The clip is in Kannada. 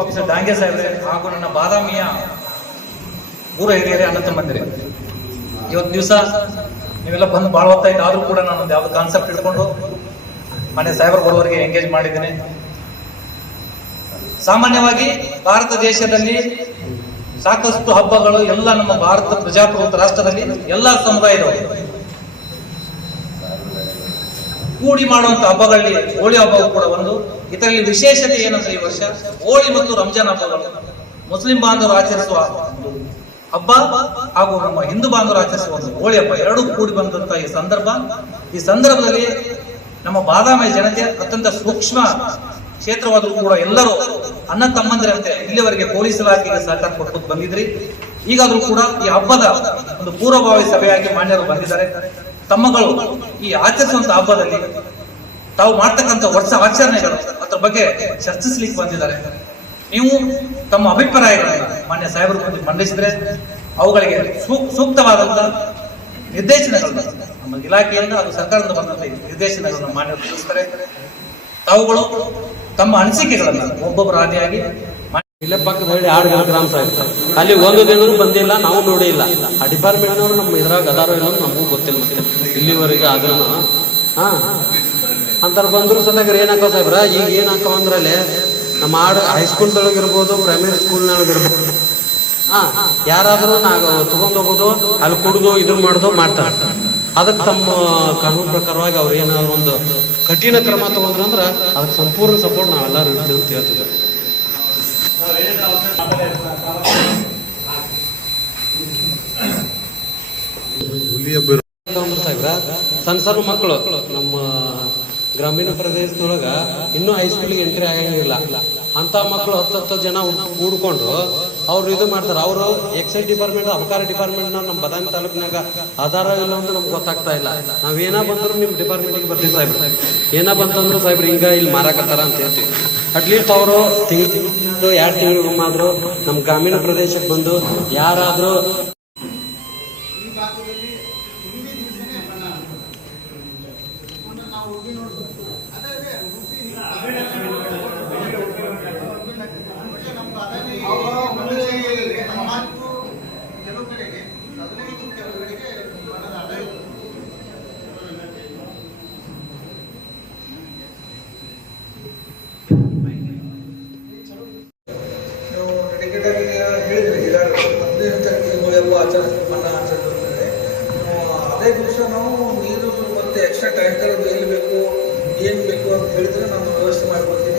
ಆಫೀಸರ್ ಡಾಂಗೆ ಸಾಹೇಬ್ರೆ ಹಾಗೂ ನನ್ನ ಬಾದಾಮಿಯ ಊರ ಹಿರಿಯರೇ ಅಣ್ಣ ತಮ್ಮಂದಿರೆ, ಇವತ್ತು ದಿವಸ ನೀವೆಲ್ಲ ಬಂದು ಭಾಳ ಹೊತ್ತಾಯ್ತು. ಆದರೂ ಕೂಡ ನಾನು ಒಂದು ಯಾವ್ದು ಕಾನ್ಸೆಪ್ಟ್ ಇಟ್ಕೊಂಡು ಮನೆ ಸಾಹೇಬರ್ ಬರೋವರೆಗೆ ಎಂಗೇಜ್ ಮಾಡಿದ್ದೇನೆ. ಸಾಮಾನ್ಯವಾಗಿ ಭಾರತ ದೇಶದಲ್ಲಿ ಸಾಕಷ್ಟು ಹಬ್ಬಗಳು ಎಲ್ಲ ನಮ್ಮ ಭಾರತ ಪ್ರಜಾಪ್ರಭುತ್ವ ರಾಷ್ಟ್ರದಲ್ಲಿ ಎಲ್ಲ ಸಮುದಾಯದವರು ಕೂಡಿ ಮಾಡುವಂತ ಹಬ್ಬಗಳಲ್ಲಿ ಹೋಳಿ ಹಬ್ಬವು ಕೂಡ ಒಂದು. ಇದರಲ್ಲಿ ವಿಶೇಷತೆ ಏನಂದ್ರೆ ಈ ವರ್ಷ ಹೋಳಿ ಮತ್ತು ರಂಜಾನ್ ಹಬ್ಬಗಳು ಮುಸ್ಲಿಂ ಬಾಂಧವರು ಆಚರಿಸುವ ಒಂದು ಹಬ್ಬ ಹಾಗೂ ನಮ್ಮ ಹಿಂದೂ ಬಾಂಧವರು ಆಚರಿಸುವ ಒಂದು ಹೋಳಿ ಹಬ್ಬ ಎರಡೂ ಕೂಡಿ ಬಂದಂತ ಈ ಸಂದರ್ಭದಲ್ಲಿ ನಮ್ಮ ಬಾದಾಮಿ ಜನತೆ ಅತ್ಯಂತ ಸೂಕ್ಷ್ಮ ಕ್ಷೇತ್ರವಾದರೂ ಕೂಡ ಎಲ್ಲರೂ ಅಣ್ಣ ತಮ್ಮಂದಿರಂತೆ ಇಲ್ಲಿವರೆಗೆ ಪೊಲೀಸ್ ಇಲಾಖೆಗೆ ಸಹಕಾರ ಕೊಟ್ಟು ಬಂದಿದ್ರಿ. ಈಗಾದ್ರೂ ಕೂಡ ಈ ಹಬ್ಬದ ಒಂದು ಪೂರ್ವಭಾವಿ ಸಭೆಯಾಗಿ ಮಾನ್ಯರು ಬಂದಿದ್ದಾರೆ. ತಮ್ಮಗಳು ಈ ಆಚರಿಸುವಂತ ಹಬ್ಬದಲ್ಲಿ ತಾವು ಮಾಡ್ತಕ್ಕಂಥ ವರ್ಷ ಆಚರಣೆಗಳು ಅದ್ರ ಬಗ್ಗೆ ಚರ್ಚಿಸ್ಲಿಕ್ಕೆ ಬಂದಿದ್ದಾರೆ. ನೀವು ತಮ್ಮ ಅಭಿಪ್ರಾಯಗಳನ್ನ ಮಾನ್ಯ ಸಾಹೇಬರು ಬಂದು ಮಂಡಿಸಿದ್ರೆ ಅವುಗಳಿಗೆ ಸೂಕ್ತವಾದಂತ ನಿರ್ದೇಶನಗಳನ್ನ ನಮ್ಮ ಇಲಾಖೆಯಿಂದ ಅದು ಸರ್ಕಾರದಿಂದ ಬಂದಂತ ನಿರ್ದೇಶನಗಳನ್ನು ಮಾನ್ಯರು ತಿಳಿಸ್ತಾರೆ. ತಾವುಗಳು ತಮ್ಮ ಅನಿಸಿಕೆಗಳನ್ನ ಒಬ್ಬೊಬ್ಬರ ಆದಿಯಾಗಿ ಇಲ್ಲೇ ಪಕ್ಕದ ಹಳ್ಳಿ 6 ಗ್ರಾಮ ಸಾಹೇಬ್ ಅಲ್ಲಿ ಒಂದು ದಿನ ಬಂದಿಲ್ಲ, ನಾವು ನೋಡಿಲ್ಲ. ಆ ಡಿಪಾರ್ಟ್ಮೆಂಟ್ನವ್ರು ನಮ್ಮ ಇದ್ರಾಗ ಅದಾರೋ ಇಲ್ಲ ನಮಗೂ ಗೊತ್ತಿಲ್ಲ. ಮತ್ತೆ ಇಲ್ಲಿವರೆಗೆ ಆದ್ರೂ ಅಂತಾರ ಬಂದ್ರು ಸದ್ಯಾಗ ಏನಾಕವ ಸಾಹೇಬ್ರ, ಈಗ ಏನಾಕವ ಅಂದ್ರಲ್ಲಿ ನಮ್ಮ ಹೈಸ್ಕೂಲ್ದೊಳಗಿರ್ಬೋದು, ಪ್ರೈಮರಿ ಸ್ಕೂಲ್ನೊಳಗಿರ್ಬೋದು, ಯಾರಾದ್ರೂ ತಗೊಂಡ್ ಹೋಗೋದು ಅಲ್ಲಿ ಕುಡ್ದು ಇದ್ರ ಮಾಡೋದು ಮಾಡ್ತಾರೆ. ಅದಕ್ಕೆ ತಮ್ಮ ಕಾನೂನು ಪ್ರಕಾರವಾಗಿ ಅವ್ರು ಏನಾದ್ರು ಒಂದು ಕಠಿಣ ಕ್ರಮ ತಗೊಂಡ್ರಂದ್ರ ಅದಕ್ಕೆ ಸಂಪೂರ್ಣ ಸಪೋರ್ಟ್ ನಾವೆಲ್ಲರೂ ಇರ್ತೀವಿ ಅಂತ ಹೇಳ್ತಿದ್ದಾರೆ. ಸಾಹೇಬ್ರ ಸಣ್ಣ ಸಣ್ಣ ಮಕ್ಕಳು ನಮ್ಮ ಗ್ರಾಮೀಣ ಪ್ರದೇಶದೊಳಗ ಇನ್ನೂ ಹೈಸ್ಕೂಲಿಗೆ ಎಂಟ್ರಿ ಆಗಂಗಿಲ್ಲ. ಅಂತ ಮಕ್ಕಳು 10 ಜನ ಕೂಡ್ಕೊಂಡು ಅವ್ರು ಇದು ಮಾಡ್ತಾರೆ. ಅವರು ಎಕ್ಸೈಸ್ ಡಿಪಾರ್ಟ್ಮೆಂಟ್, ಅಬಕಾರಿ ಡಿಪಾರ್ಟ್ಮೆಂಟ್ ನಮ್ಮ ಬಾದಾಮಿ ತಾಲೂಕಿನಾಗ ಆಧಾರ ಇಲ್ಲ ಅಂತ ನಮ್ಗೆ ಗೊತ್ತಾಗ್ತಾ ಇಲ್ಲ. ನಾವೇನ ಬಂದ್ರು ನಿಮ್ ಡಿಪಾರ್ಟ್ಮೆಂಟ್ಗೆ ಬರ್ತೀವಿ ಸಾಹೇಬ್ರ, ಏನ ಬಂತಂದ್ರು ಸಾಹೇಬ್ರ ಹಿಂಗ ಇಲ್ಲಿ ಮಾರಾಕತ್ತಾರ ಅಂತ ಹೇಳ್ತೀವಿ. ಅಟ್ಲೀಸ್ಟ್ ಅವರು ತಿಂಗಳು 2 ತಿಂಗಳಿಗೊಮ್ಮಾದ್ರು ನಮ್ಮ ಗ್ರಾಮೀಣ ಪ್ರದೇಶಕ್ಕೆ ಬಂದು ಯಾರಾದ್ರೂ ಅದೇ ದಿವಸ ನಾವು ನೀರು ಮತ್ತೆ ಎಕ್ಸ್ಟ್ರಾ ಟ್ಯಾಂಕರ್ ಎಲ್ಲಿ ಬೇಕು ಏನು ಬೇಕು ಅಂತ ಹೇಳಿದ್ರೆ ನಾನು ವ್ಯವಸ್ಥೆ ಮಾಡ್ಕೊಡ್ತೀನಿ.